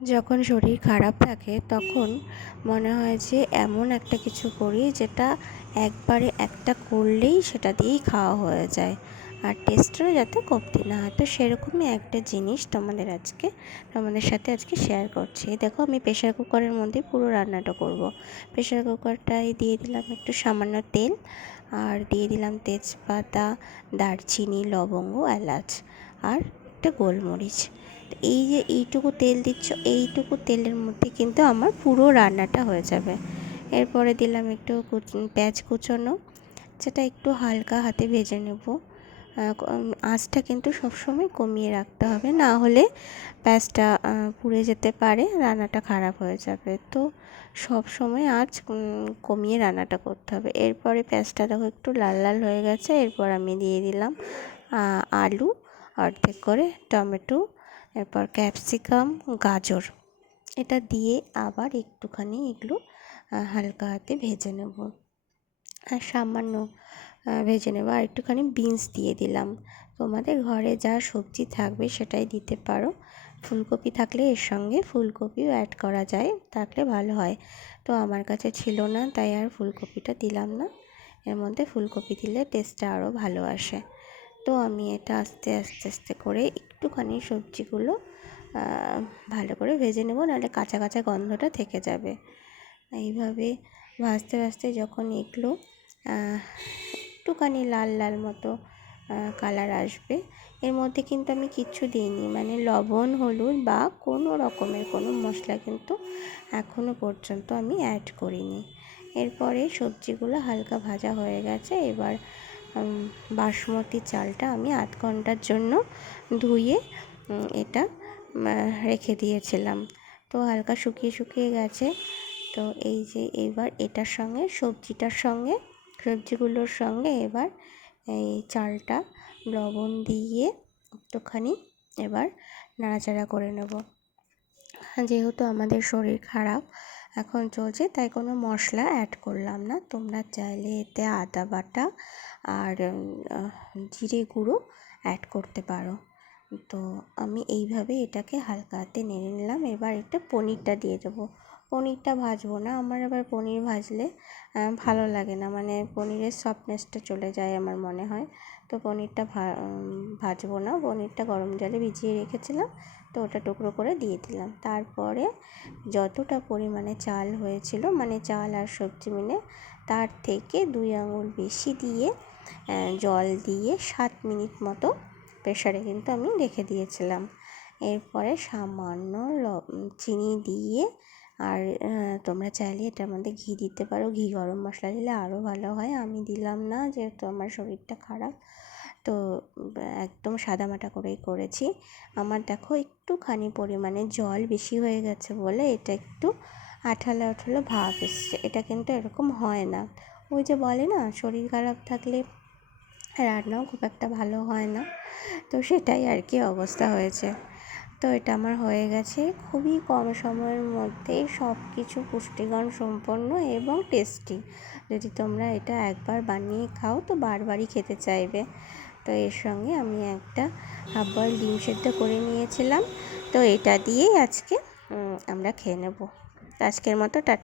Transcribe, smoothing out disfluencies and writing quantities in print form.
যখন শরীর খারাপ থাকে তখন মনে হয় যে এমন একটা কিছু করি যেটা একবারে একটা করলেই সেটা দিয়েই খাওয়া হয়ে যায়, আর টেস্টও যাতে কমতি না হয়। তো সেরকমই একটা জিনিস তোমাদের সাথে আজকে শেয়ার করছি। দেখো, আমি প্রেশার কুকারের মধ্যে পুরো রান্নাটা করব। প্রেশার কুকারটায় দিয়ে দিলাম একটু সামান্য তেল, আর দিয়ে দিলাম তেজপাতা, দারচিনি, লবঙ্গ, এলাচ, আর একটা গোলমরিচ। এই যে এইটুকু তেল দিচ্ছ, এইটুকু তেলের মধ্যে কিন্তু আমার পুরো রান্নাটা হয়ে যাবে। এরপরে দিলাম একটু পেঁয়াজ কুচোনো, যেটা একটু হালকা হাতে ভেজে নেব। আঁচটা কিন্তু সবসময় কমিয়ে রাখতে হবে, না হলে পেঁয়াজটা পুড়ে যেতে পারে, রান্নাটা খারাপ হয়ে যাবে। তো সব সময় আঁচ কমিয়ে রান্নাটা করতে হবে। এরপরে পেঁয়াজটা দেখো একটু লাল লাল হয়ে গেছে। এরপর আমি দিয়ে দিলাম আলু অর্ধেক করে, টমেটো, এরপর ক্যাপসিকাম, গাজর। এটা দিয়ে আবার একটুখানি এগুলো হালকা হাতে ভেজে নেব, আর সামান্য ভেজে নেব। আর একটুখানি বিনস দিয়ে দিলাম। তোমাদের ঘরে যা সবজি থাকবে সেটাই দিতে পারো। ফুলকপি থাকলে এর সঙ্গে ফুলকপিও অ্যাড করা যায়, থাকলে ভালো হয়। তো আমার কাছে ছিল না, তাই আর ফুলকপিটা দিলাম না। এর মধ্যে ফুলকপি দিলে টেস্টটা আরও ভালো আসে। তো আমি এটা আস্তে আস্তে আস্তে করে একটুখানি সবজিগুলো ভালো করে ভেজে নেব, নাহলে কাঁচা কাঁচা গন্ধটা থেকে যাবে। এইভাবে ভাজতে ভাজতে যখন এগুলো একটুখানি লাল লাল মতো কালার আসবে, এর মধ্যে কিন্তু আমি কিচ্ছু দিইনি, মানে লবণ, হলুদ বা কোনো রকমের কোনো মশলা কিন্তু এখনও পর্যন্ত আমি অ্যাড করিনি। এরপরে সবজিগুলো হালকা ভাজা হয়ে গেছে। এবার বাসমতি চালটা আমি আধ ঘন্টার জন্য ধুয়ে এটা রেখে দিয়েছিলাম। তো হালকা শুকিয়ে শুকিয়ে গেছে। তো এই যে এবার এটার সঙ্গে সবজিগুলোর সঙ্গে এবার এই চালটা লবণ দিয়ে একটুখানি এবার নাড়াচাড়া করে নেব। যেহেতু আমাদের শরীর খারাপ এখন চলছে, তাই কোনো মশলা অ্যাড করলাম না। তোমরা চাইলে এতে আদা বাটা আর জিরে গুঁড়ো অ্যাড করতে পারো। তো আমি এইভাবে এটাকে হালকা হাতে নেড়ে নিলাম। এবার একটা পনিরটা দিয়ে দেবো। পনিরটা ভাজবো না, আমার আবার পনির ভাজলে ভালো লাগে না, মানে পনিরের সফটনেসটা চলে যায় আমার মনে হয়। তো পনিরটা ভাজবো না, পনিরটা গরম জলে ভিজিয়ে রেখেছিলাম, তো ওটা টুকরো করে দিয়ে দিলাম। তারপরে যতটা পরিমাণে চাল হয়েছিল, মানে চাল আর সবজি মিলে, তার থেকে 2 আঙুল বেশি দিয়ে জল দিয়ে 7 মিনিট মতো প্রেশারে কিন্তু আমি রেখে দিয়েছিলাম। এরপরে সামান্য চিনি দিয়ে, আর তোমরা চাইলে এটার মধ্যে ঘি দিতে পারো। ঘি গরম মশলা দিলে আরও ভালো হয়, আমি দিলাম না যেহেতু আমার শরীরটা খারাপ। তো একদম সাদামাটা করেই করেছি। আমার দেখো একটুখানি পরিমাণে জল বেশি হয়ে গেছে বলে এটা একটু আঠালো আঠালো ভাব এসছে। এটা কিন্তু এরকম হয় না। ওই যে বলে না, শরীর খারাপ থাকলে রান্নাও খুব একটা ভালো হয় না, তো সেটাই আর কি অবস্থা হয়েছে। তো এটা আমার হয়ে গেছে। খুবই কম সময়ের মধ্যেই সব কিছু পুষ্টিগুণ সম্পন্ন এবং টেস্টি। যদি তোমরা এটা একবার বানিয়ে খাও তো বারবারই খেতে চাইবে। তো এর সঙ্গে আমি একটা হাফ বয়েল ডিম সেদ্ধ করে নিয়েছিলাম। তো এটা দিয়েই আজকে আমরা খেয়ে নেব। আজকের মতো টাটা।